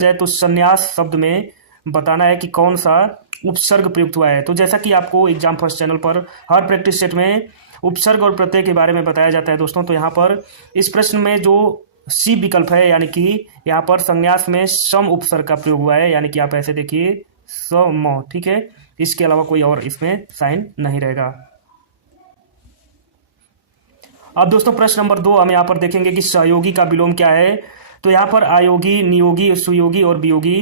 जाए तो संन्यास शब्द में बताना है कि कौन सा उपसर्ग प्रयुक्त हुआ है। तो जैसा कि आपको एग्जाम फर्स्ट चैनल पर हर प्रैक्टिस सेट में उपसर्ग और प्रत्यय के बारे में बताया जाता है दोस्तों, तो यहाँ पर इस प्रश्न में जो सी विकल्प है, यानी कि यहाँ पर संन्यास में सम उपसर्ग का प्रयोग हुआ है, यानी कि आप ऐसे देखिए सम, ठीक है, इसके अलावा कोई और इसमें साइन नहीं रहेगा। अब दोस्तों प्रश्न नंबर 2 हम यहाँ पर देखेंगे कि सहयोगी का विलोम क्या है। तो यहाँ पर आयोगी, नियोगी, सुयोगी और वियोगी।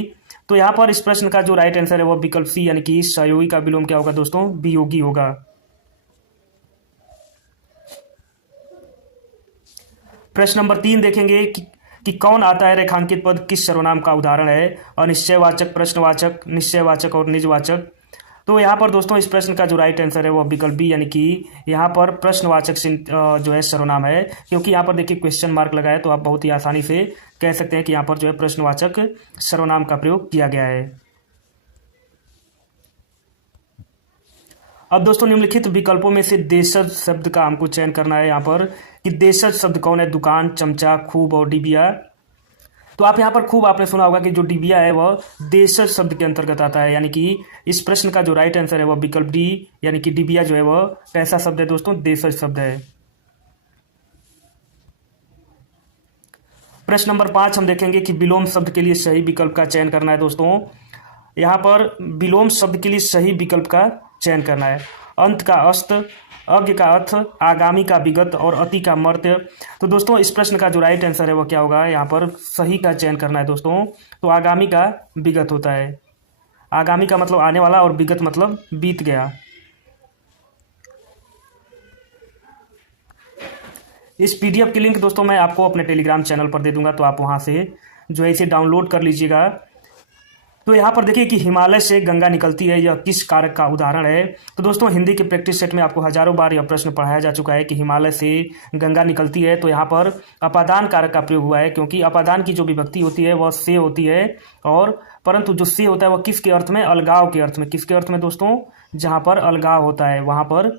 तो यहाँ पर इस प्रश्न का जो राइट आंसर है वो विकल्प सी, यानी कि सहयोगी का विलोम क्या होगा दोस्तों, वियोगी होगा। प्रश्न नंबर 3 देखेंगे कि कौन आता है रेखांकित पद किस सर्वनाम का उदाहरण है। अनिश्चयवाचक, प्रश्नवाचक, निश्चयवाचक और निजवाचक। तो यहाँ पर दोस्तों इस प्रश्न का जो राइट आंसर है वो विकल्प बी, यानी कि यहाँ पर प्रश्नवाचक जो है सर्वनाम है, क्योंकि यहाँ पर देखिए क्वेश्चन मार्क लगा है, तो आप बहुत ही आसानी से कह सकते हैं कि यहाँ पर जो है प्रश्नवाचक सर्वनाम का प्रयोग किया गया है। अब दोस्तों निम्नलिखित विकल्पों में से देशज शब्द का हमको चयन करना है यहाँ पर कि देशज शब्द कौन है। दुकान, चमचा, खूब और डिबिया। तो आप यहाँ पर खूब आपने सुना होगा कि जो डिबिया है वह देशज शब्द के अंतर्गत आता है, यानी कि इस प्रश्न का जो राइट आंसर है वह विकल्प डी, यानी कि डिबिया जो है वह कैसा शब्द है दोस्तों, देशज शब्द है। प्रश्न नंबर 5 हम देखेंगे कि विलोम शब्द के लिए सही विकल्प का चयन करना है दोस्तों। यहाँ पर विलोम शब्द के लिए सही विकल्प का चयन करना है। अंत का अस्त, अज्ञ का अर्थ, आगामी का विगत और अति का मर्त्य। तो दोस्तों इस प्रश्न का जो राइट आंसर है वो क्या होगा, यहाँ पर सही का चयन करना है दोस्तों। तो आगामी का विगत होता है। आगामी का मतलब आने वाला और विगत मतलब बीत गया। इस पीडीएफ की लिंक दोस्तों मैं आपको अपने टेलीग्राम चैनल पर दे दूंगा, तो आप वहाँ से जो है इसे डाउनलोड कर लीजिएगा। तो यहाँ पर देखिए कि हिमालय से गंगा निकलती है, यह किस कारक का उदाहरण है। तो दोस्तों हिंदी के प्रैक्टिस सेट में आपको हजारों बार यह प्रश्न पढ़ाया जा चुका है कि हिमालय से गंगा निकलती है। तो यहाँ पर अपादान कारक का प्रयोग हुआ है, क्योंकि अपादान की जो विभक्ति होती है वह से होती है, और परंतु जो से होता है वह किसके अर्थ में, अलगाव के अर्थ में। किसके अर्थ में दोस्तों, जहाँ पर अलगाव होता है वहाँ पर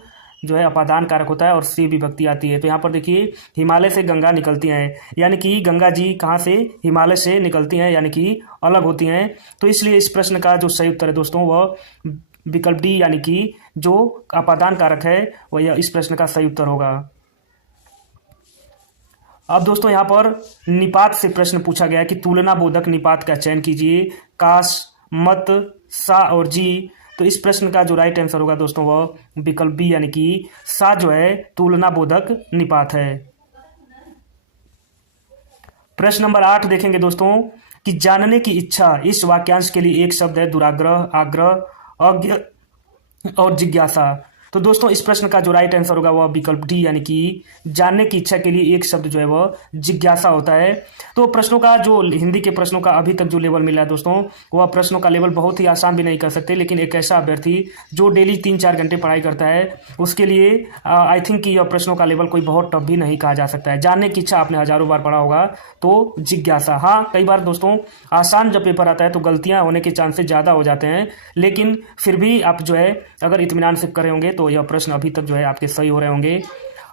जो है अपादान कारक होता है और से विभक्ति आती है। तो यहाँ पर देखिए हिमालय से गंगा निकलती हैं, यानी कि गंगा जी कहाँ से, हिमालय से निकलती हैं, यानी कि अलग होती हैं। तो इसलिए इस प्रश्न का जो सही उत्तर है दोस्तों वह विकल्प डी, यानी कि जो अपादान कारक है वह इस प्रश्न का सही उत्तर होगा। अब दोस्तों यहाँ पर निपात से प्रश्न पूछा गया है कि तुलना बोधक निपात का चयन कीजिए। काश, मत, सा और जी। तो इस प्रश्न का जो राइट आंसर होगा दोस्तों वह विकल्प बी, यानी कि सा जो है तुलना बोधक निपात है। प्रश्न नंबर 8 देखेंगे दोस्तों कि जानने की इच्छा इस वाक्यांश के लिए एक शब्द है। दुराग्रह, आग्रह, अज्ञ और जिज्ञासा। तो दोस्तों इस प्रश्न का जो राइट आंसर होगा वह विकल्प डी, यानी कि जानने की इच्छा के लिए एक शब्द जो है वह जिज्ञासा होता है। तो प्रश्नों का जो हिंदी के प्रश्नों का अभी तक जो लेवल मिला है दोस्तों, वह प्रश्नों का लेवल बहुत ही आसान भी नहीं कर सकते, लेकिन एक ऐसा अभ्यर्थी जो डेली 3-4 घंटे पढ़ाई करता है उसके लिए आई थिंक कि यह प्रश्नों का लेवल कोई बहुत टफ भी नहीं कहा जा सकता है। जानने की इच्छा आपने हजारों बार पढ़ा होगा, तो जिज्ञासा। हाँ, कई बार दोस्तों आसान जब पेपर आता है तो गलतियां होने के चांसेस ज़्यादा हो जाते हैं, लेकिन फिर भी आप जो है अगर इत्मीनान से करे होंगे तो यह प्रश्न अभी तक जो है आपके सही हो रहे होंगे।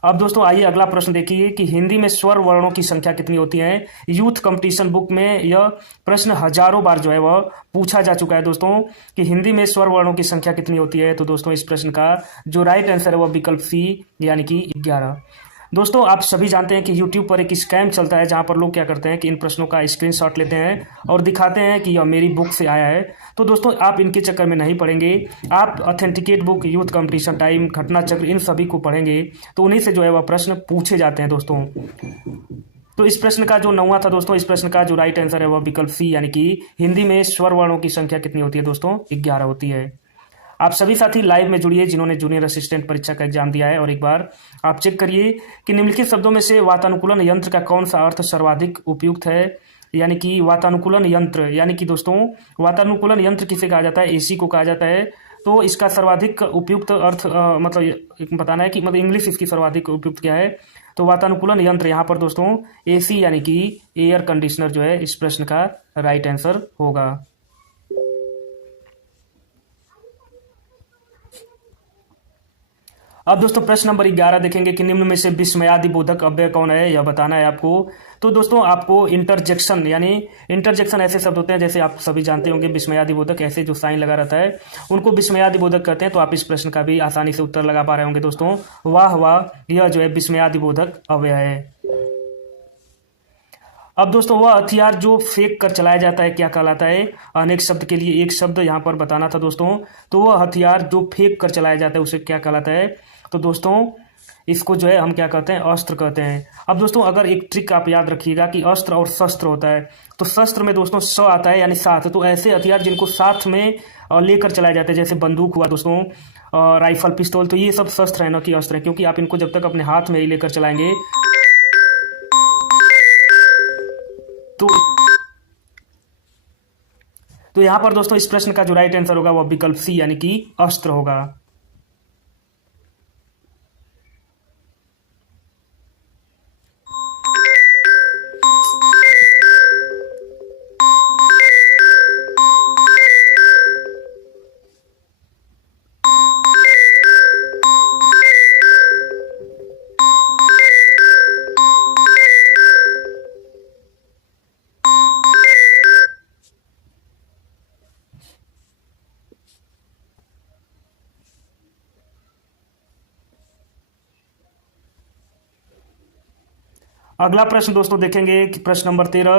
अब दोस्तों आइए अगला प्रश्न देखिए कि हिंदी में स्वर वर्णों की संख्या कितनी होती है। यूथ कंपटीशन बुक में यह प्रश्न हजारों बार जो है वह पूछा जा चुका है दोस्तों कि हिंदी में स्वर वर्णों की संख्या कितनी होती है। तो दोस्तों इस प्रश्न का जो राइट आंसर है वह विकल्प सी, यानी कि 11। दोस्तों आप सभी जानते हैं कि YouTube पर एक स्कैम चलता है, जहां पर लोग क्या करते हैं कि इन प्रश्नों का स्क्रीनशॉट लेते हैं और दिखाते हैं कि यह मेरी बुक से आया है। तो दोस्तों आप इनके चक्कर में नहीं पड़ेंगे, आप authenticate book, youth competition time, घटना चक्र, इन सभी को पढ़ेंगे तो उन्हीं से जो है वह प्रश्न पूछे जाते हैं दोस्तों। तो इस प्रश्न का जो 9वां था दोस्तों, इस प्रश्न का जो राइट आंसर है वह विकल्प सी, यानी कि हिंदी में स्वर वर्णों की संख्या कितनी होती है दोस्तों, 11 होती है। आप सभी साथी लाइव में जुड़िए जिन्होंने जूनियर असिस्टेंट परीक्षा का एग्जाम दिया है, और एक बार आप चेक करिए कि निम्नलिखित शब्दों में से वातानुकूलन यंत्र का कौन सा अर्थ सर्वाधिक उपयुक्त है। यानी कि वातानुकूलन यंत्र, यानी कि दोस्तों वातानुकूलन यंत्र किसे कहा जाता है, एसी को कहा जाता है। तो इसका सर्वाधिक उपयुक्त अर्थ मतलब बताना है कि मतलब इंग्लिश इसकी सर्वाधिक उपयुक्त क्या है। तो वातानुकूलन यंत्र यहाँ पर दोस्तों एसी, यानी कि एयर कंडीशनर जो है इस प्रश्न का राइट आंसर होगा। अब दोस्तों प्रश्न नंबर 11 देखेंगे कि निम्न में से विस्मयादि बोधक अव्यय कौन है, यह बताना है आपको। तो दोस्तों आपको इंटरजेक्शन, यानी इंटरजेक्शन ऐसे शब्द होते हैं, जैसे आप सभी जानते होंगे विस्मयादिबोधक, ऐसे जो साइन लगा रहता है उनको विस्मयादिबोधक कहते हैं। तो आप इस प्रश्न का भी आसानी से उत्तर लगा पा रहे होंगे दोस्तों। वाह वाह, यह जो है विस्मयादिबोधक अव्यय है। अब दोस्तों वह हथियार जो फेंक कर चलाया जाता है क्या कहलाता है? अनेक शब्द के लिए एक शब्द यहाँ पर बताना था दोस्तों। तो वह हथियार जो फेंक कर चलाया जाता है उसे क्या कहलाता है? तो दोस्तों इसको जो है हम क्या कहते हैं? अस्त्र कहते हैं। अब दोस्तों अगर एक ट्रिक आप याद रखिएगा कि अस्त्र और शस्त्र होता है, तो शस्त्र में दोस्तों स आता है यानी साथ। तो ऐसे हथियार जिनको साथ में लेकर चलाए जाते हैं, जैसे बंदूक हुआ दोस्तों, राइफल, पिस्तौल, तो ये सब शस्त्र है, न कि अस्त्र है, क्योंकि आप इनको जब तक अपने हाथ में ही लेकर चलाएंगे तो यहां पर दोस्तों इस प्रश्न का जो राइट आंसर होगा वह विकल्प सी यानी कि अस्त्र होगा। अगला प्रश्न दोस्तों देखेंगे कि प्रश्न नंबर 13।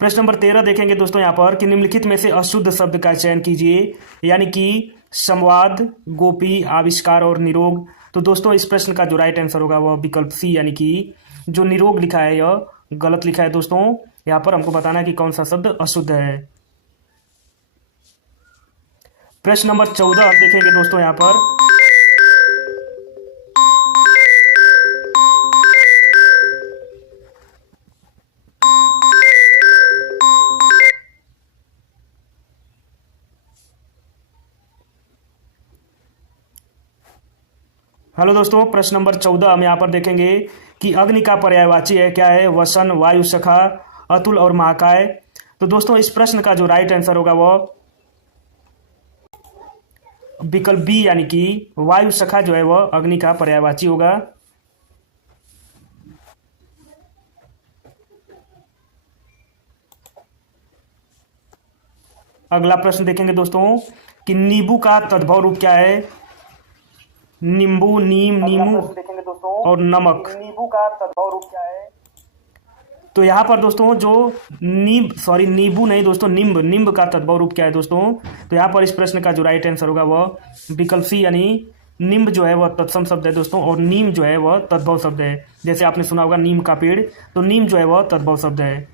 प्रश्न नंबर 13 देखेंगे दोस्तों यहां पर कि निम्नलिखित में से अशुद्ध शब्द का चयन कीजिए, यानी कि संवाद, गोपी, आविष्कार और निरोग। तो दोस्तों इस प्रश्न का जो राइट आंसर होगा वह विकल्प सी यानी कि जो निरोग लिखा है यह गलत लिखा है दोस्तों। यहां पर हमको बताना है कि कौन सा शब्द अशुद्ध है। प्रश्न नंबर 14 देखेंगे दोस्तों यहां पर। हेलो दोस्तों, प्रश्न नंबर 14 हम यहां पर देखेंगे कि अग्नि का पर्यायवाची है क्या है? वसन, वायु सखा, अतुल और महाकाय। तो दोस्तों इस प्रश्न का जो राइट आंसर होगा वह विकल्प बी यानी कि वायु सखा जो है वह अग्नि का पर्यायवाची होगा। अगला प्रश्न देखेंगे दोस्तों कि नींबू का तद्भव रूप क्या है? नींबू, नीम, नीमू और नमक। नींबू का तद्भव रूप क्या है? तो यहाँ पर दोस्तों जो नींबू नहीं दोस्तों, निम्ब का तद्भव रूप क्या है दोस्तों? तो यहाँ पर इस प्रश्न का जो राइट आंसर होगा वह विकल्प सी यानी निम्ब जो है वह तत्सम शब्द है दोस्तों, और नीम जो है वह तद्भव शब्द है। जैसे आपने सुना होगा नीम का पेड़, तो नीम जो है वह तद्भव शब्द है।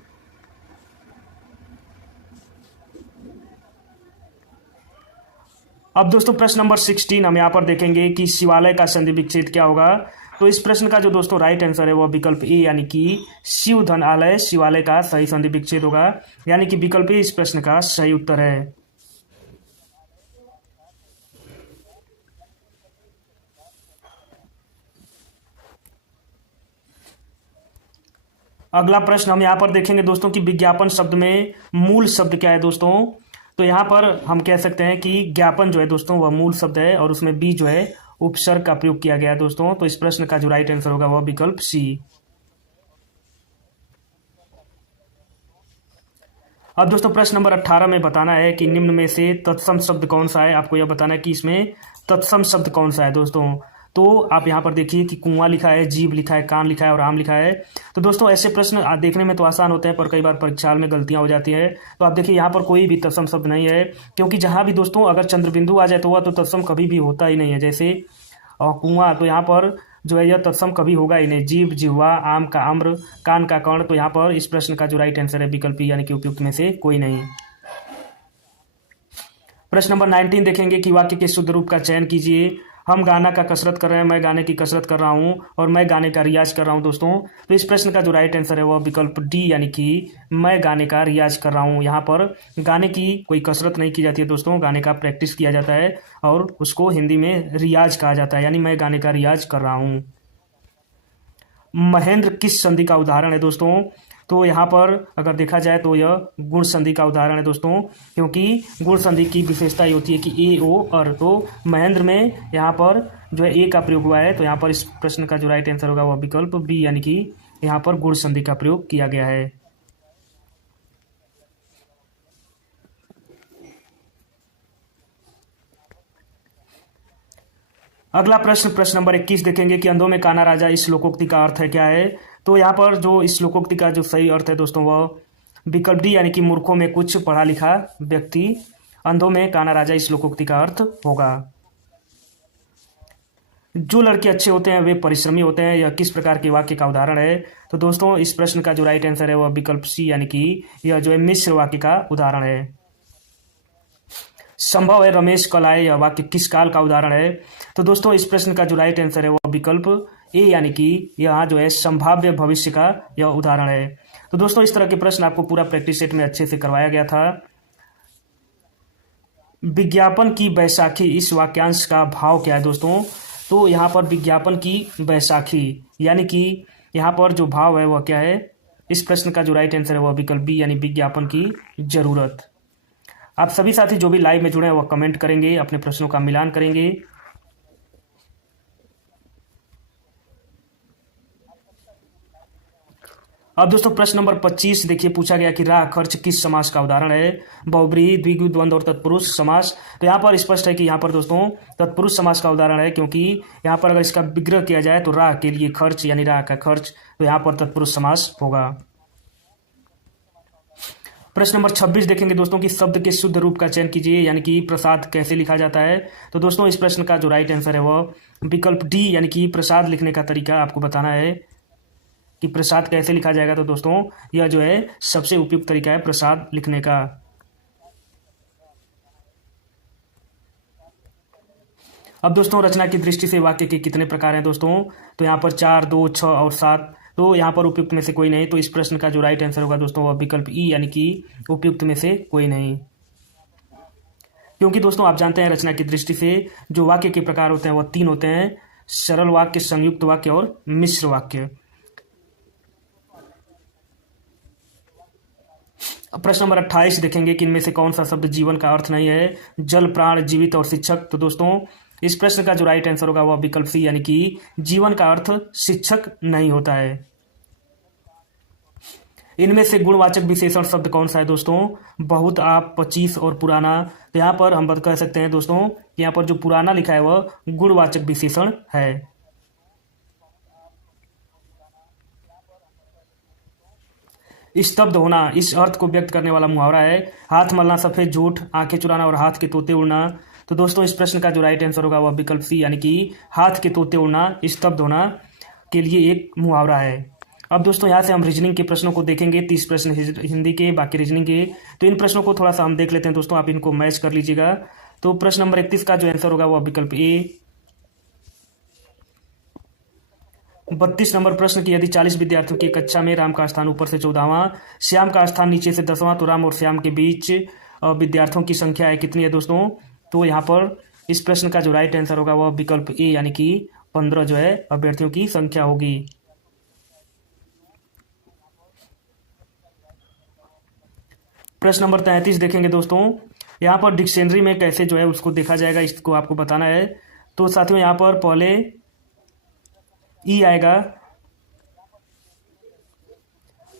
अब दोस्तों प्रश्न नंबर 16 हम यहाँ पर देखेंगे कि शिवालय का संधि विच्छेद क्या होगा? तो इस प्रश्न का जो दोस्तों राइट आंसर है वह विकल्प ए यानी कि शिव धन आलय शिवालय का सही संधि विच्छेद होगा, यानी कि विकल्प ए इस प्रश्न का सही उत्तर है। अगला प्रश्न हम यहाँ पर देखेंगे दोस्तों कि विज्ञापन शब्द में मूल शब्द क्या है दोस्तों? तो यहाँ पर हम कह सकते हैं कि ज्ञापन जो है दोस्तों वह मूल शब्द है, और उसमें बी जो है उपसर्ग का प्रयोग किया गया है दोस्तों। तो इस प्रश्न का जो राइट आंसर होगा वह विकल्प सी। अब दोस्तों प्रश्न नंबर 18 में बताना है कि निम्न में से तत्सम शब्द कौन सा है। आपको यह बताना है कि इसमें तत्सम शब्द कौन सा है दोस्तों। तो आप यहाँ पर देखिए कि कुआं लिखा है, जीभ लिखा है, कान लिखा है और आम लिखा है। तो दोस्तों ऐसे प्रश्न देखने में तो आसान होते हैं, पर कई बार परीक्षा में गलतियां हो जाती हैं। तो आप देखिए यहाँ पर कोई भी तत्सम शब्द नहीं है, क्योंकि जहाँ भी दोस्तों अगर चंद्रबिंदु आ जाए तो वह तो तत्सम कभी भी होता ही नहीं है। जैसे कुआं, तो यहाँ पर जो है यह तत्सम कभी होगा ही नहीं। जीभ, जिह्वा, आम का आम्र, कान का कर्ण। तो यहाँ पर इस प्रश्न का जो राइट आंसर है विकल्प यानी कि उपयुक्त में से कोई नहीं। प्रश्न नंबर 19 देखेंगे कि वाक्य के शुद्ध रूप का चयन कीजिए। हम गाना का कसरत कर रहे हैं, मैं गाने की कसरत कर रहा हूं, और मैं गाने का रियाज कर रहा हूं दोस्तों। तो इस प्रश्न का जो राइट आंसर है वह विकल्प डी यानी कि मैं गाने का रियाज कर रहा हूं। यहाँ पर गाने की कोई कसरत नहीं की जाती है दोस्तों, गाने का प्रैक्टिस किया जाता है और उसको हिंदी में रियाज कहा जाता है, यानी मैं गाने का रियाज कर रहा हूँ। महेंद्र किस संधि का उदाहरण है दोस्तों? तो यहाँ पर अगर देखा जाए तो यह गुण संधि का उदाहरण है दोस्तों, क्योंकि गुण संधि की विशेषता ये होती है कि ए ओ अर। तो महेंद्र में यहाँ पर जो है ए का प्रयोग हुआ है, तो यहाँ पर इस प्रश्न का जो राइट आंसर होगा वह विकल्प बी, यानी कि यहाँ पर गुण संधि का प्रयोग किया गया है। अगला प्रश्न, प्रश्न नंबर 21 देखेंगे कि अंधों में काना राजा, इस लोकोक्ति का अर्थ है क्या है। तो यहाँ पर जो इस लोकोक्ति का जो सही अर्थ है दोस्तों वह विकल्प डी, यानी कि मूर्खों में कुछ पढ़ा लिखा व्यक्ति, अंधों में काना राजा इस लोकोक्ति का अर्थ होगा। जो लड़के अच्छे होते हैं वे परिश्रमी होते हैं, यह किस प्रकार के वाक्य का उदाहरण है। तो दोस्तों इस प्रश्न का जो राइट आंसर है वह विकल्प सी, यानी कि यह जो है मिश्र वाक्य का उदाहरण है। संभव है रमेश कल आए, यह वाक्य किस काल का उदाहरण है। तो दोस्तों इस प्रश्न का जो राइट आंसर है वह विकल्प ए, यानी कि यहाँ जो है संभाव्य भविष्य का यह उदाहरण है। तो दोस्तों इस तरह के प्रश्न आपको पूरा प्रैक्टिस सेट में अच्छे से करवाया गया था। विज्ञापन की बैसाखी, इस वाक्यांश का भाव क्या है दोस्तों। तो यहाँ पर विज्ञापन की बैसाखी, यानी कि यहाँ पर जो भाव है वह क्या है। इस प्रश्न का जो राइट आंसर है वह विकल्प बी, यानी विज्ञापन की जरूरत। आप सभी साथी जो भी लाइव में जुड़े हैं वह कमेंट करेंगे, अपने प्रश्नों का मिलान करेंगे। अब दोस्तों प्रश्न नंबर 25 देखिए, पूछा गया कि राह खर्च किस समास का उदाहरण है। बहुब्रीहि, द्विगु, द्वंद्व और तत्पुरुष समास। तो यहाँ पर स्पष्ट है कि यहाँ पर दोस्तों तत्पुरुष समास का उदाहरण है, क्योंकि यहाँ पर अगर इसका विग्रह किया जाए तो राह के लिए खर्च, यानी राह का खर्च, तो यहाँ पर तत्पुरुष समास होगा। प्रश्न नंबर 26 देखेंगे दोस्तों कि शब्द के शुद्ध रूप का चयन कीजिए, यानी कि प्रसाद कैसे लिखा जाता है। तो दोस्तों इस प्रश्न का जो राइट आंसर है वह विकल्प डी, यानी कि प्रसाद लिखने का तरीका आपको बताना है कि प्रसाद कैसे लिखा जाएगा। तो दोस्तों यह जो है सबसे उपयुक्त तरीका है प्रसाद लिखने का। अब दोस्तों रचना की दृष्टि से वाक्य के कितने प्रकार हैं दोस्तों। तो यहाँ पर 4, 2, 6 और 7। तो यहाँ पर उपयुक्त में से कोई नहीं। तो इस प्रश्न का जो राइट आंसर होगा दोस्तों वह विकल्प ई, यानी कि उपयुक्त में से कोई नहीं। क्योंकि दोस्तों आप जानते हैं रचना की दृष्टि से जो वाक्य के प्रकार होते हैं वह 3 होते हैं, सरल वाक्य, संयुक्त वाक्य और मिश्र वाक्य। प्रश्न नंबर 28 देखेंगे कि इनमें से कौन सा शब्द जीवन का अर्थ नहीं है। जल, प्राण, जीवित और शिक्षक। तो दोस्तों इस प्रश्न का जो राइट आंसर होगा वह विकल्प सी, यानी कि जीवन का अर्थ शिक्षक नहीं होता है। इनमें से गुणवाचक विशेषण शब्द कौन सा है दोस्तों। बहुत, आप, 25 और पुराना। तो यहाँ पर हम कह सकते हैं दोस्तों यहाँ पर जो पुराना लिखा है वह गुणवाचक विशेषण है। स्तब्ध होना, इस अर्थ को व्यक्त करने वाला मुहावरा है। हाथ मलना, सफेद झूठ, आंखें चुराना और हाथ के तोते उड़ना। तो दोस्तों इस प्रश्न का जो राइट आंसर होगा वह विकल्प सी, यानी कि हाथ के तोते उड़ना स्तब्ध होना के लिए एक मुहावरा है। अब दोस्तों यहाँ से हम रीजनिंग के प्रश्नों को देखेंगे। 30 प्रश्न हिंदी के, बाकी रीजनिंग के। तो इन प्रश्नों को थोड़ा सा हम देख लेते हैं दोस्तों, आप इनको मैच कर लीजिएगा। तो प्रश्न नंबर 31 का जो आंसर होगा वह विकल्प ए। 32 नंबर प्रश्न की यदि 40 विद्यार्थियों की कक्षा में राम का स्थान ऊपर से 14वां, श्याम का स्थान नीचे से 10वां, तो राम और श्याम के बीच विद्यार्थियों की संख्या है कितनी है दोस्तों। तो यहाँ पर इस प्रश्न का जो राइट आंसर होगा वह विकल्प ए, यानी कि 15 जो है अभ्यर्थियों की संख्या होगी। प्रश्न नंबर 33 देखेंगे दोस्तों, यहाँ पर डिक्शनरी में कैसे जो है उसको देखा जाएगा, इसको आपको बताना है। तो साथियों यहाँ पर पहले ई आएगा,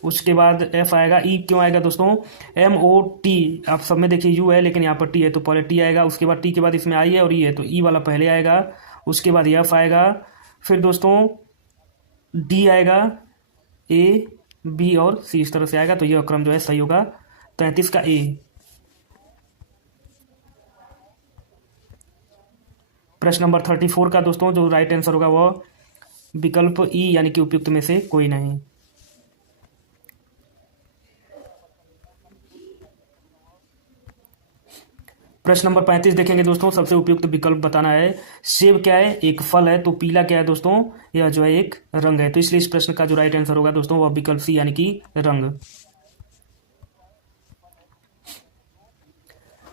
उसके बाद एफ आएगा। ई क्यों आएगा दोस्तों, MOT, आप सब में देखिए यू है लेकिन यहाँ पर टी है, तो पहले टी आएगा, उसके बाद टी के बाद इसमें आई है और ई है, तो ई वाला पहले आएगा, उसके बाद एफ आएगा, फिर दोस्तों डी आएगा, ए, बी और सी, इस तरह से आएगा। तो यह क्रम जो है सही होगा 33 का ए। प्रश्न नंबर 34 का दोस्तों जो राइट आंसर होगा वह विकल्प ई, यानी कि उपयुक्त में से कोई नहीं। प्रश्न नंबर 35 देखेंगे दोस्तों, सबसे उपयुक्त विकल्प बताना है। सेब क्या है, एक फल है, तो पीला क्या है दोस्तों, यह जो है एक रंग है। तो इसलिए इस प्रश्न का जो राइट आंसर होगा दोस्तों वह विकल्प सी, यानी कि रंग।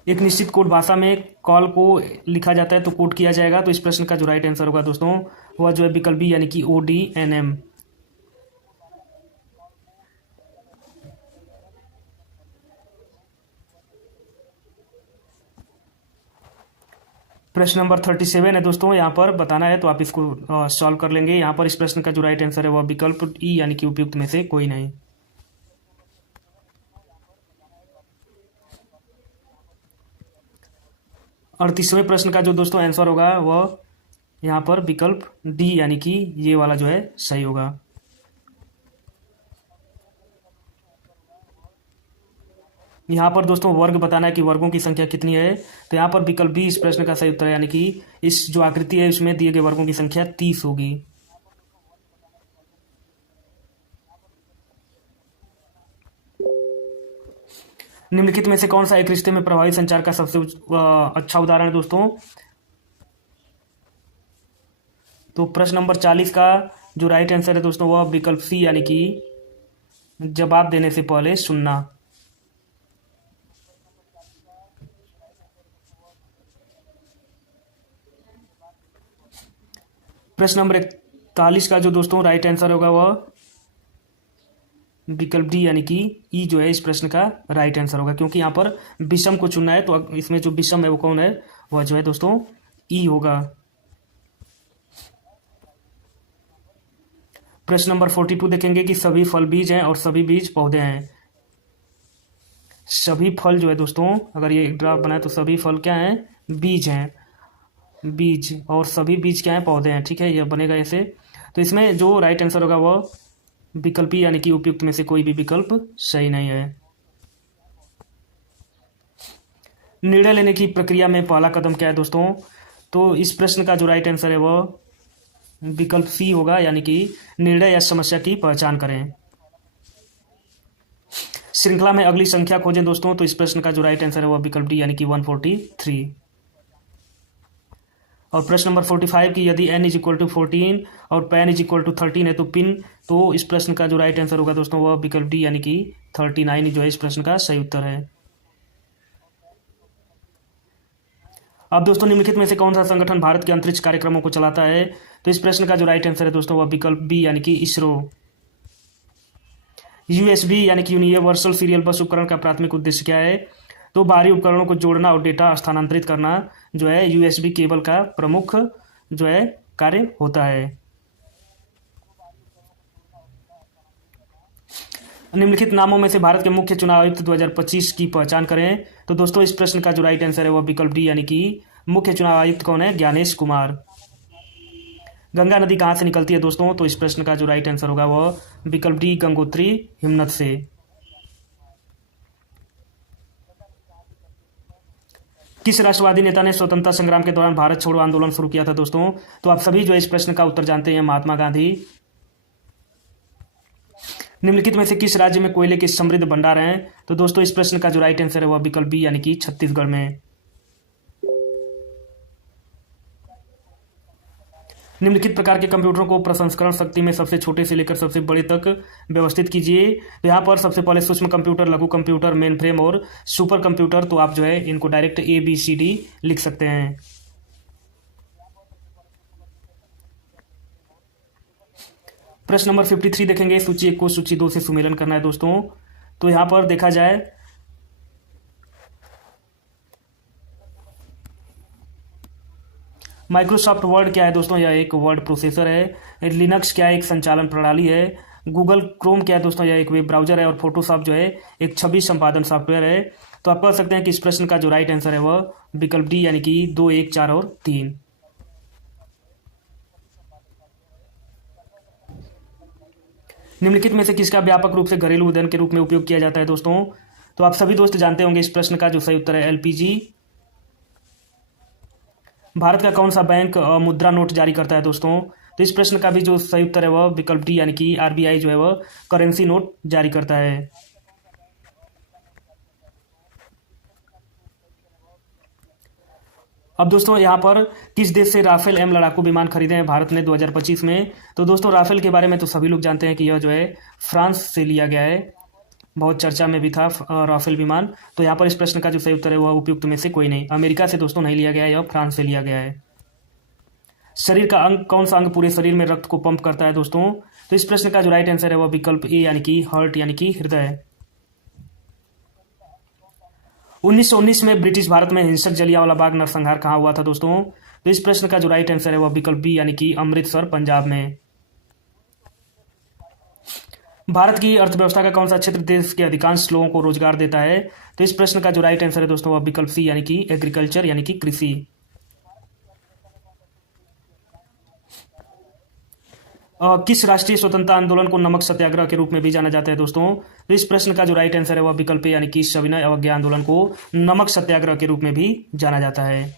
एक निश्चित कोड भाषा में कॉल को लिखा जाता है तो कोड किया जाएगा। तो इस प्रश्न का जो राइट आंसर होगा दोस्तों वह जो है विकल्प बी, यानी कि ODNM। प्रश्न नंबर 37 है दोस्तों, यहाँ पर बताना है तो आप इसको सॉल्व कर लेंगे। यहाँ पर इस प्रश्न का जो राइट आंसर है वह विकल्प ई यानी कि उपयुक्त में से कोई नहीं। और तीसरे प्रश्न का जो दोस्तों आंसर होगा वह यहाँ पर विकल्प डी यानी कि ये वाला जो है सही होगा। यहाँ पर दोस्तों वर्ग बताना है कि वर्गों की संख्या कितनी है, तो यहाँ पर विकल्प बी इस प्रश्न का सही उत्तर है, यानी कि इस जो आकृति है उसमें दिए गए वर्गों की संख्या 30 होगी। निम्नलिखित में से कौन सा एक रिश्ते में प्रभावी संचार का सबसे अच्छा उदाहरण है दोस्तों? तो प्रश्न नंबर 40 का जो राइट आंसर है दोस्तों वह विकल्प सी यानी कि जवाब देने से पहले सुनना। प्रश्न नंबर 41 का जो दोस्तों राइट आंसर होगा वह विकल्प डी यानी कि ई जो है इस प्रश्न का राइट आंसर होगा, क्योंकि यहाँ पर विषम को चुनना है, तो इसमें जो विषम है वो कौन है, वह जो है दोस्तों ई होगा। प्रश्न नंबर 42 देखेंगे कि सभी फल बीज हैं और सभी बीज पौधे हैं। सभी फल जो है दोस्तों, अगर ये ग्राफ बनाए तो सभी फल क्या हैं, बीज हैं, बीज, और सभी बीज क्या हैं, पौधे हैं। ठीक है, यह बनेगा ऐसे। तो इसमें जो राइट आंसर होगा वह विकल्प ई यानी कि उपयुक्त में से कोई भी विकल्प सही नहीं है। निर्णय लेने की प्रक्रिया में पहला कदम क्या है दोस्तों? तो इस प्रश्न का जो राइट आंसर है वह विकल्प सी होगा, यानी कि निर्णय या समस्या की पहचान करें। श्रृंखला में अगली संख्या खोजें दोस्तों, तो इस प्रश्न का जो राइट आंसर है वह विकल्प डी यानी कि 143। और प्रश्न नंबर 45 की यदि n इज इक्वल टू 14 और पैन इज इक्वल टू 13 है तो पिन, तो इस प्रश्न का जो राइट आंसर होगा दोस्तों वह विकल्प डी यानी कि 39 जो है इस प्रश्न का सही उत्तर है। अब दोस्तों निम्नलिखित में से कौन सा संगठन भारत के अंतरिक्ष कार्यक्रमों को चलाता है? तो इस प्रश्न का जो राइट आंसर है दोस्तों वह विकल्प बी यानी कि इसरो। यूएसबी यानी कि यूनिवर्सल सीरियल बस उपकरण का प्राथमिक उद्देश्य क्या है? तो बाहरी उपकरणों को जोड़ना और डेटा स्थानांतरित करना जो है यूएसबी केबल का प्रमुख जो है कार्य होता है। निम्नलिखित नामों में से भारत के मुख्य चुनाव आयुक्त 2025 की पहचान करें। तो दोस्तों इस प्रश्न का जो राइट आंसर है वह विकल्प डी यानी कि मुख्य चुनाव आयुक्त कौन है? ज्ञानेश कुमार। गंगा नदी कहाँ से निकलती है दोस्तों? तो इस प्रश्न का जो राइट आंसर होगा वह विकल्प डी गंगोत्री हिमनद से। किस राष्ट्रवादी नेता ने स्वतंत्रता संग्राम के दौरान भारत छोड़ो आंदोलन शुरू किया था दोस्तों? तो आप सभी जो इस प्रश्न का उत्तर जानते हैं, महात्मा गांधी। निम्नलिखित में से किस राज्य में कोयले के समृद्ध भंडार हैं? तो दोस्तों इस प्रश्न का जो राइट आंसर है वह विकल्प बी यानी कि छत्तीसगढ़ में। निम्नलिखित प्रकार के कंप्यूटरों को प्रसंस्करण शक्ति में सबसे छोटे से लेकर सबसे बड़े तक व्यवस्थित कीजिए। तो यहाँ पर सबसे पहले सूक्ष्म कंप्यूटर, लघु कंप्यूटर, मेन फ्रेम और सुपर कंप्यूटर, तो आप जो है इनको डायरेक्ट ABCD लिख सकते हैं। प्रश्न नंबर 53 देखेंगे, सूची 1 को सूची 2 से सुमेलन करना है दोस्तों। तो यहाँ पर देखा जाए माइक्रोसॉफ्ट वर्ड क्या है दोस्तों? यह एक वर्ड प्रोसेसर है। लिनक्स क्या है? एक संचालन प्रणाली है। गूगल क्रोम क्या है दोस्तों? यह एक वेब ब्राउजर है। और फोटोशॉप जो है एक छवि संपादन सॉफ्टवेयर है। तो आप कह सकते हैं कि इस प्रश्न का जो राइट आंसर है वह विकल्प डी यानी कि 2, 1, 4 और 3। निम्नलिखित में से किसका व्यापक रूप से घरेलू ईंधन के रूप में उपयोग किया जाता है दोस्तों? तो आप सभी दोस्त जानते होंगे इस प्रश्न का जो सही उत्तर है LPG। भारत का कौन सा बैंक मुद्रा नोट जारी करता है दोस्तों? तो इस प्रश्न का भी जो सही उत्तर है वह विकल्प डी यानी कि RBI जो है वह करेंसी नोट जारी करता है। अब दोस्तों यहाँ पर किस देश से राफेल M लड़ाकू विमान खरीदे हैं भारत ने 2025 में? तो दोस्तों राफेल के बारे में तो सभी लोग जानते हैं कि यह जो है फ्रांस से लिया गया है। बहुत चर्चा में भी था राफेल विमान। तो यहाँ पर इस प्रश्न का जो सही उत्तर है वह उपयुक्त में से कोई नहीं। अमेरिका से दोस्तों नहीं लिया गया है, यह फ्रांस से लिया गया है। शरीर का अंग, कौन सा अंग पूरे शरीर में रक्त को पंप करता है दोस्तों? तो इस प्रश्न का जो राइट आंसर है वह विकल्प ए यानी कि हार्ट यानी कि हृदय। 1919 में ब्रिटिश भारत में हिंसक जलियांवाला बाग नरसंहार कहाँ हुआ था दोस्तों? तो इस प्रश्न का जो राइट आंसर है वह विकल्प बी यानी कि अमृतसर, पंजाब में। भारत की अर्थव्यवस्था का कौन सा क्षेत्र देश के अधिकांश लोगों को रोजगार देता है? तो इस प्रश्न का जो राइट आंसर है दोस्तों वह विकल्प सी यानी कि एग्रीकल्चर यानी कि कृषि। किस राष्ट्रीय स्वतंत्रता आंदोलन को नमक सत्याग्रह के रूप में भी जाना जाता है दोस्तों? तो इस प्रश्न का जो राइट आंसर है वह विकल्प ए यानी कि सविनय अवज्ञा आंदोलन को नमक सत्याग्रह के रूप में भी जाना जाता है।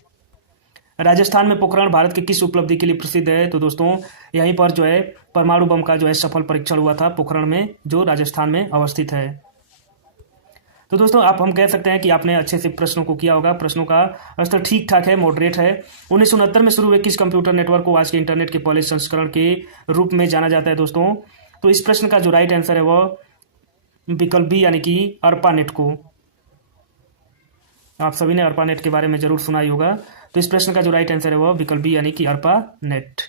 राजस्थान में पोखरण भारत की किस उपलब्धि के लिए प्रसिद्ध है? तो दोस्तों यहीं पर जो है परमाणु बम का जो है सफल परीक्षण हुआ था पोखरण में, जो राजस्थान में अवस्थित है। तो दोस्तों आप हम कह सकते हैं कि आपने अच्छे से प्रश्नों को किया होगा। प्रश्नों का स्तर ठीक ठाक है, मॉडरेट है। 1969 में शुरू हुए किस कंप्यूटर नेटवर्क को आज के इंटरनेट के पहले संस्करण के रूप में जाना जाता है दोस्तों? तो इस प्रश्न का जो राइट आंसर है वह विकल्प बी यानी कि अर्पानेट को। आप सभी ने अर्पानेट के बारे में जरूर सुना ही होगा। तो इस प्रश्न का जो राइट आंसर है वह विकल्प बी यानी कि अर्पानेट।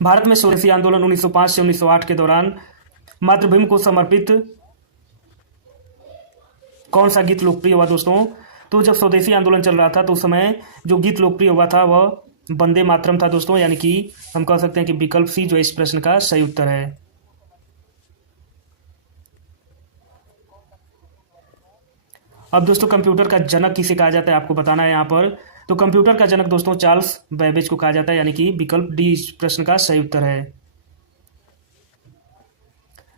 भारत में स्वदेशी आंदोलन 1905 से 1908 के दौरान मातृभूमि को समर्पित कौन सा गीत लोकप्रिय हुआ दोस्तों? तो जब स्वदेशी आंदोलन चल रहा था तो उस समय जो गीत लोकप्रिय हुआ था वह वंदे मातरम था दोस्तों, यानी कि हम कह सकते हैं कि विकल्प सी जो इस प्रश्न का सही उत्तर है। अब दोस्तों कंप्यूटर का जनक किसे कहा जाता है आपको बताना है यहाँ पर। तो कंप्यूटर का जनक दोस्तों चार्ल्स बेबेज को कहा जाता है, यानी कि विकल्प डी इस प्रश्न का सही उत्तर है।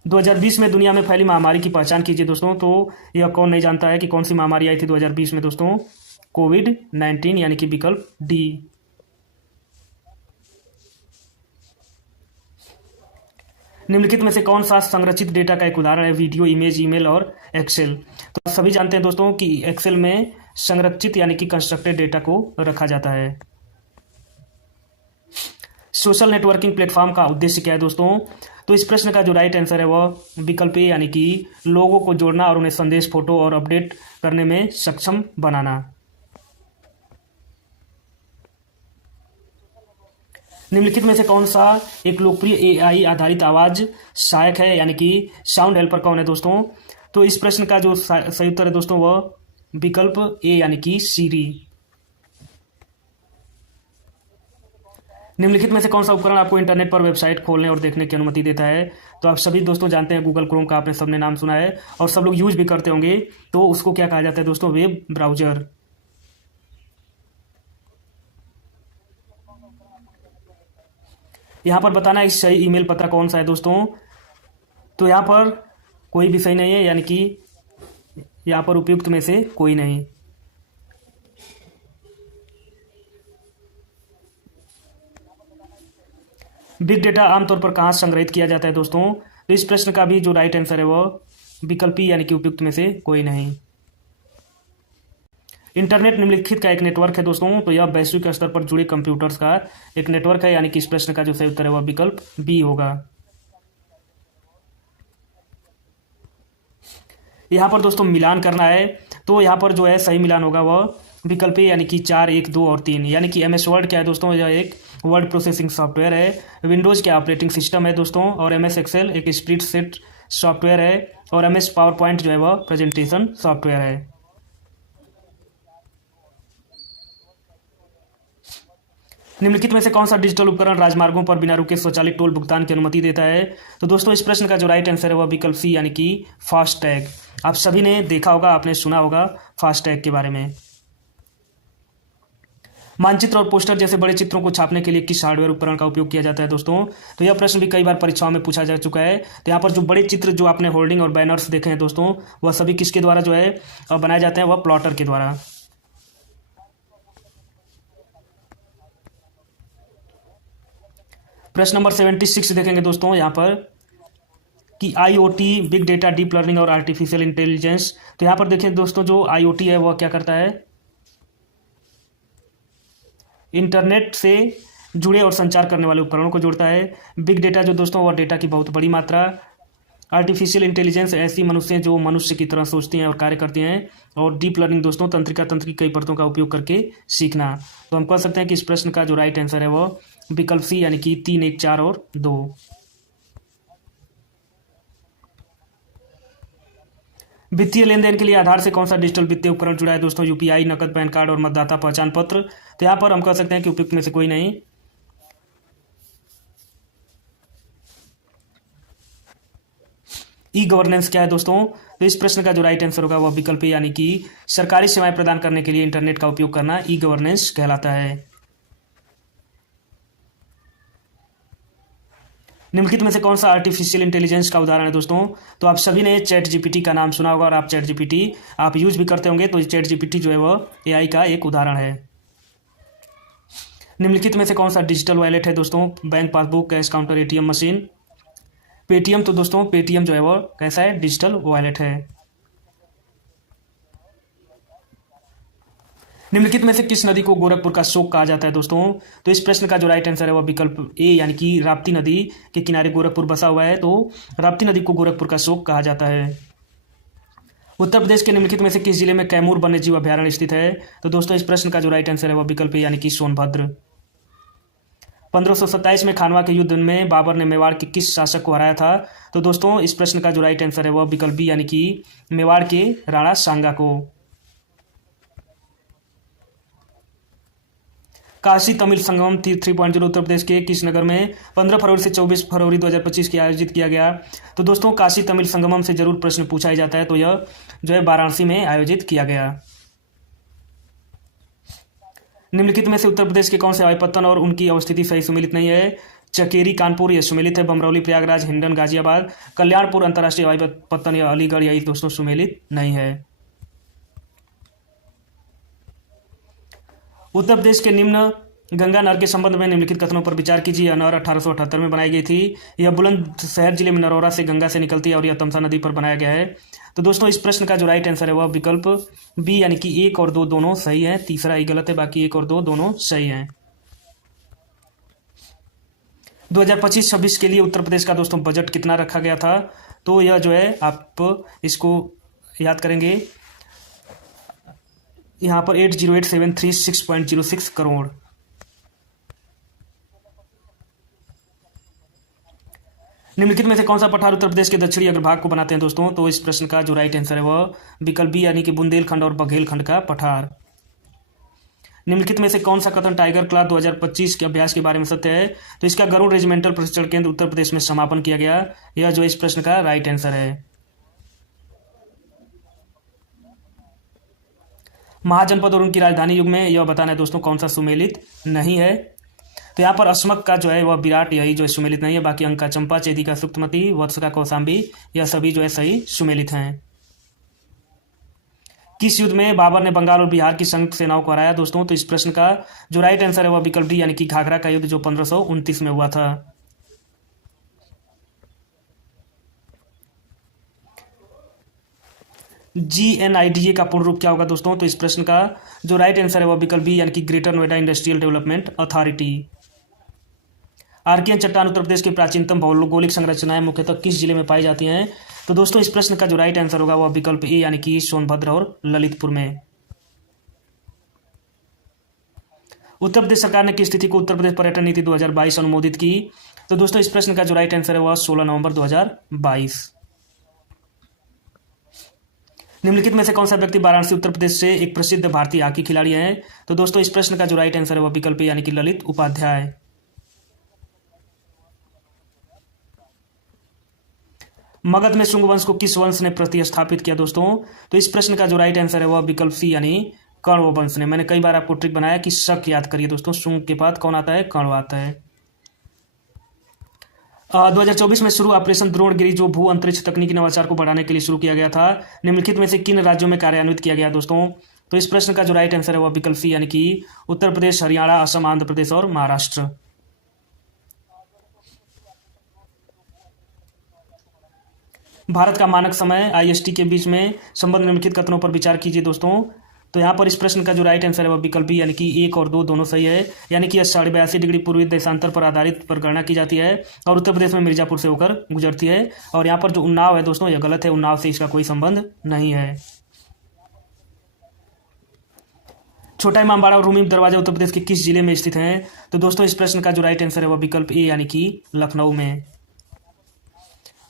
2020 में दुनिया में फैली महामारी की पहचान कीजिए दोस्तों। तो यह कौन नहीं जानता है कि कौन सी महामारी आई थी 2020 में दोस्तों? कोविड-19 यानी कि विकल्प डी। निम्नलिखित में से कौन सा संरचित डेटा का एक उदाहरण है? वीडियो, इमेज, ईमेल और एक्सेल। तो आप सभी जानते हैं दोस्तों कि एक्सेल में संरचित यानी कि कंस्ट्रक्टेड डेटा को रखा जाता है। सोशल नेटवर्किंग प्लेटफॉर्म का उद्देश्य क्या है दोस्तों? तो इस प्रश्न का जो राइट आंसर है वह विकल्प ए यानी कि लोगों को जोड़ना और उन्हें संदेश, फोटो और अपडेट करने में सक्षम बनाना। निम्नलिखित में से कौन सा एक लोकप्रिय एआई आधारित आवाज सहायक है, यानी कि साउंड हेल्पर कौन है दोस्तों? तो इस प्रश्न का जो सही उत्तर है दोस्तों वह विकल्प ए यानी कि सीरी। निम्नलिखित में से कौन सा उपकरण आपको इंटरनेट पर वेबसाइट खोलने और देखने की अनुमति देता है? तो आप सभी दोस्तों जानते हैं गूगल क्रोम का आपने सबने नाम सुना है और सब लोग यूज भी करते होंगे। तो उसको क्या कहा जाता है दोस्तों? Web browser. यहाँ पर बताना है सही ईमेल पता कौन सा है दोस्तों? तो यहाँ पर कोई भी सही नहीं है, यानी कि यहाँ पर उपयुक्त में से कोई नहीं। बिग डेटा आमतौर पर कहाँ संग्रहित किया जाता है दोस्तों? तो इस प्रश्न का भी जो राइट आंसर है वह विकल्प ई यानी कि उपयुक्त में से कोई नहीं। इंटरनेट निम्नलिखित का एक नेटवर्क है दोस्तों। तो यह वैश्विक स्तर पर जुड़े कंप्यूटर्स का एक नेटवर्क है, यानी कि इस प्रश्न का जो सही उत्तर है वह विकल्प बी होगा। यहाँ पर दोस्तों मिलान करना है, तो यहाँ पर जो है सही मिलान होगा वह विकल्प ए यानी कि 4, 1, 2 और 3। यानी कि MS वर्ड क्या है दोस्तों? यह एक वर्ड प्रोसेसिंग सॉफ्टवेयर है। विंडोज़ क्या ऑपरेटिंग सिस्टम है दोस्तों? और MS एक्सेल एक स्प्रेडशीट सॉफ्टवेयर है। और MS पावर पॉइंट जो है वह प्रेजेंटेशन सॉफ्टवेयर है। निम्नलिखित में से कौन सा डिजिटल उपकरण राजमार्गों पर बिना रुके स्वचालित टोल भुगतान की अनुमति देता है? तो दोस्तों इस प्रश्न का जो राइट आंसर है वह विकल्प सी यानी कि फास्टैग। आप सभी ने देखा होगा, आपने सुना होगा फास्टैग के बारे में। मानचित्र और पोस्टर जैसे बड़े चित्रों को छापने के लिए किस हार्डवेयर उपकरण का उपयोग किया जाता है दोस्तों? तो यह प्रश्न भी कई बार परीक्षाओं में पूछा जा चुका है। तो यहाँ पर जो बड़े चित्र जो आपने होर्डिंग और बैनर्स देखे हैं दोस्तों, वह सभी किसके द्वारा जो है बनाए जाते हैं? वह प्लॉटर के द्वारा। प्रश्न नंबर 76 देखेंगे दोस्तों यहाँ पर कि IoT, big data, deep learning और आर्टिफिशियल इंटेलिजेंस। तो यहाँ पर देखें दोस्तों जो IoT है वह क्या करता है? इंटरनेट से जुड़े और संचार करने वाले उपकरणों को जोड़ता है। बिग डेटा जो दोस्तों वह डेटा की बहुत बड़ी मात्रा। आर्टिफिशियल इंटेलिजेंस ऐसी मनुष्य जो मनुष्य की तरह सोचती हैं और कार्य करती हैं। और डीप लर्निंग दोस्तों तंत्र की कई परतों का उपयोग करके सीखना। तो हम कह सकते हैं कि इस प्रश्न का जो राइट आंसर है वह विकल्प सी यानी कि 3, 1, 4 और 2। वित्तीय लेन देन के लिए आधार से कौन सा डिजिटल वित्तीय उपकरण जुड़ा है दोस्तों? यूपीआई, नकद, पैन कार्ड और मतदाता पहचान पत्र। तो यहाँ पर हम कह सकते हैं कि उपयुक्त में से कोई नहीं। ई गवर्नेंस क्या है दोस्तों? तो इस प्रश्न का जो राइट आंसर होगा वह विकल्प यानी कि सरकारी सेवाएं प्रदान करने के लिए इंटरनेट का उपयोग करना ई गवर्नेंस कहलाता है। निम्नलिखित में से कौन सा आर्टिफिशियल इंटेलिजेंस का उदाहरण है दोस्तों? तो आप सभी ने चैट जीपीटी का नाम सुना होगा और आप चैट जीपीटी आप यूज भी करते होंगे। तो चैट जीपीटी जो है वह एआई का एक उदाहरण है। निम्नलिखित में से कौन सा डिजिटल वॉलेट है दोस्तों? Bank passbook, cash counter, ATM machine. Paytm. तो दोस्तों पेटीएम जो है वह कैसा है? डिजिटल वॉलेट है। निम्नलिखित में से किस नदी को गोरखपुर का शोक कहा जाता है दोस्तों? तो इस प्रश्न का जो राइट आंसर है वह विकल्प ए यानी कि राप्ती नदी के किनारे गोरखपुर बसा हुआ है, तो राप्ती नदी को गोरखपुर का शोक कहा जाता है। उत्तर प्रदेश के निम्नलिखित में से किस जिले में कैमूर वन्यजीव अभ्यारण्य स्थित है? तो दोस्तों इस प्रश्न का जो राइट आंसर है वह विकल्प ए यानी कि सोनभद्र। 1527 में खानवा के युद्ध में बाबर ने मेवाड़ के किस शासक को हराया था? तो दोस्तों इस प्रश्न का जो राइट आंसर है वह विकल्प बी यानी कि मेवाड़ के राणा सांगा को। काशी तमिल संगमम 3.0 उत्तर प्रदेश के किस नगर में 15 फरवरी से 24 फरवरी 2025 के आयोजित किया गया? तो दोस्तों काशी तमिल संगमम से जरूर प्रश्न पूछा ही जाता है, तो यह जो है वाराणसी में आयोजित किया गया। निम्नलिखित में से उत्तर प्रदेश के कौन से हवाई पत्तन और उनकी अवस्थिति सही सुमेलित नहीं है? चकेरी कानपुर यह सुमेलित है, बमरौली प्रयागराज, हिंडन गाजियाबाद, कल्याणपुर अंतर्राष्ट्रीय हवाई पत्तन या अलीगढ़ यही दोस्तों सुमेलित नहीं है। उत्तर प्रदेश के निम्न गंगा नहर के संबंध में निम्नलिखित कथनों पर विचार कीजिए। यह नहर 1878 में बनाई गई थी। यह बुलंदशहर जिले में नरौरा से गंगा से निकलती है और यह तमसा नदी पर बनाया गया है। तो दोस्तों इस प्रश्न का जो राइट आंसर है वह विकल्प बी यानी कि 1 और 2 दोनों सही है, तीसरा ही गलत है, बाकी 1 और 2 दोनों सही हैं। 2025-26 के लिए उत्तर प्रदेश का दोस्तों बजट कितना रखा गया था? तो यह जो है आप इसको याद करेंगे, यहाँ पर 808736.06 करोड़। निम्नलिखित में से कौन सा पठार उत्तर प्रदेश के दक्षिणी अग्रभाग को बनाते हैं दोस्तों? तो इस प्रश्न का जो राइट आंसर है वह विकल्प बी यानी कि बुंदेलखंड और बघेलखंड का पठार। निम्नलिखित में से कौन सा कथन टाइगर क्लास 2025 के अभ्यास के बारे में सत्य है? तो इसका गरुड़ रेजिमेंटल प्रशिक्षण केंद्र उत्तर प्रदेश में समापन किया गया। यह जो इस प्रश्न का राइट आंसर है। महाजनपद और उनकी राजधानी युग में यह बताना है दोस्तों कौन सा सुमेलित नहीं है? तो यहाँ पर अस्मक का जो है वह विराट यही जो है सुमेलित नहीं है, बाकी अंक का चंपा, चेदी का सुक्तमती, वत्स का कौसाम्बी यह सभी जो है सही सुमेलित हैं। किस युद्ध में बाबर ने बंगाल और बिहार की संयुक्त सेनाओं को हराया दोस्तों? तो इस प्रश्न का जो राइट आंसर है वह विकल्प डी यानी कि घाघरा का युद्ध जो 1529 में हुआ था। GNIDA का पूर्ण रूप क्या होगा दोस्तों? तो इस प्रश्न का जो राइट आंसर है वह विकल्प बी यानी कि Greater Noida industrial development authority. Archaean चट्टान उत्तर प्रदेश की प्राचीनतम भौगोलिक संरचनाएं मुख्यतः किस जिले में पाई जाती हैं? तो दोस्तों इस प्रश्न का जो राइट आंसर होगा वह विकल्प ए यानी कि सोनभद्र और ललितपुर में। उत्तर प्रदेश सरकार ने किस तिथि को उत्तर प्रदेश पर्यटन नीति 2022 अनुमोदित की? तो दोस्तों इस प्रश्न का जो राइट आंसर है वह 16 नवंबर 2022। निम्नलिखित में से कौन सा व्यक्ति वाराणसी उत्तर प्रदेश से एक प्रसिद्ध भारतीय हॉकी खिलाड़ी है? तो दोस्तों इस प्रश्न का जो राइट आंसर है वह विकल्प ए यानी कि ललित उपाध्याय। मगध में शुंग वंश को किस वंश ने प्रतिस्थापित किया दोस्तों? तो इस प्रश्न का जो राइट आंसर है वह विकल्प सी यानी कण्व वंश ने। मैंने कई बार आपको ट्रिक बनाया कि शक याद करिए दोस्तों, शुंग के बाद कौन आता है? कण्व आता है। 2024 में शुरू ऑपरेशन द्रोणगिरी जो भू अंतरिक्ष तकनीकी नवाचार को बढ़ाने के लिए शुरू किया गया था, निम्नलिखित में से किन राज्यों में कार्यान्वित किया गया दोस्तों? तो इस प्रश्न का जो राइट आंसर है वह विकल्प सी यानी कि उत्तर प्रदेश, हरियाणा, असम, आंध्र प्रदेश और महाराष्ट्र। भारत का मानक समय IST के बीच में संबंध निम्नलिखित कथनों पर विचार कीजिए दोस्तों। तो यहाँ पर इस प्रश्न का जो राइट आंसर है वह विकल्प बी यानी कि 1 और 2 दोनों सही है, यानी कि यह 82.5 डिग्री पूर्वी देशांतर पर आधारित पर गणना की जाती है और उत्तर प्रदेश में मिर्जापुर से होकर गुजरती है। और यहाँ पर जो उन्नाव है दोस्तों यह गलत है, उन्नाव से इसका कोई संबंध नहीं है। छोटा इमामबाड़ा और रूमी दरवाजा उत्तर प्रदेश के किस जिले में स्थित है? तो दोस्तों इस प्रश्न का जो राइट आंसर है वह विकल्प ए यानी कि लखनऊ में।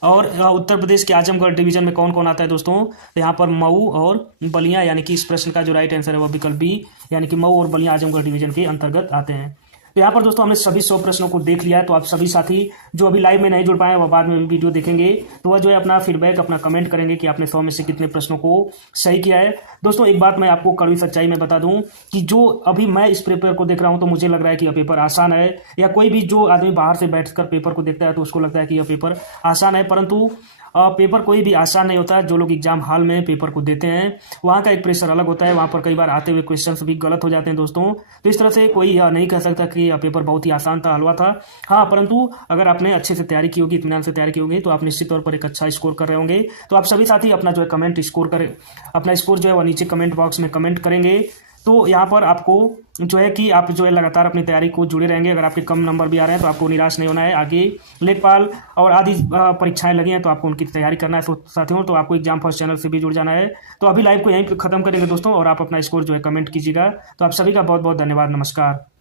और उत्तर प्रदेश के आजमगढ़ डिवीजन में कौन कौन आता है दोस्तों? तो यहाँ पर मऊ और बलिया, यानी कि इस प्रश्न का जो राइट आंसर है वह विकल्प बी यानी कि मऊ और बलिया आजमगढ़ डिवीजन के अंतर्गत आते हैं। तो यहाँ पर दोस्तों हमने सभी 100 प्रश्नों को देख लिया है। तो आप सभी साथी जो अभी लाइव में नहीं जुड़ पाए वह बाद में वीडियो देखेंगे तो वह जो है अपना फीडबैक अपना कमेंट करेंगे कि आपने 100 में से कितने प्रश्नों को सही किया है। दोस्तों एक बात मैं आपको कड़वी सच्चाई में बता दूं कि जो अभी मैं इस पेपर को देख रहा हूं तो मुझे लग रहा है कि यह पेपर आसान है, या कोई भी जो आदमी बाहर से बैठकर पेपर को देखता है तो उसको लगता है कि यह पेपर आसान है, परंतु पेपर कोई भी आसान नहीं होता। जो लोग एग्जाम हॉल में पेपर को देते हैं वहाँ का एक प्रेशर अलग होता है, वहाँ पर कई बार आते हुए क्वेश्चंस भी गलत हो जाते हैं दोस्तों। तो इस तरह से कोई यह नहीं कह सकता कि यह पेपर बहुत ही आसान था, हलवा था। हाँ, परंतु अगर आपने अच्छे से तैयारी की होगी, इत्मीनान से तैयारी की होगी, तो आप निश्चित तौर पर एक अच्छा स्कोर कर रहे होंगे। तो आप सभी साथी अपना जो है कमेंट स्कोर करें, अपना स्कोर जो है वह नीचे कमेंट बॉक्स में कमेंट करेंगे। तो यहाँ पर आपको जो है कि आप जो है लगातार अपनी तैयारी को जुड़े रहेंगे। अगर आपके कम नंबर भी आ रहे हैं तो आपको निराश नहीं होना है। आगे लेखपाल और आदि परीक्षाएं लगी हैं तो आपको उनकी तैयारी करना है साथियों। तो आपको एग्जाम फर्स्ट चैनल से भी जुड़ जाना है। तो अभी लाइव को यहीं खत्म करेंगे दोस्तों, और आप अपना स्कोर जो है कमेंट कीजिएगा। तो आप सभी का बहुत बहुत धन्यवाद, नमस्कार।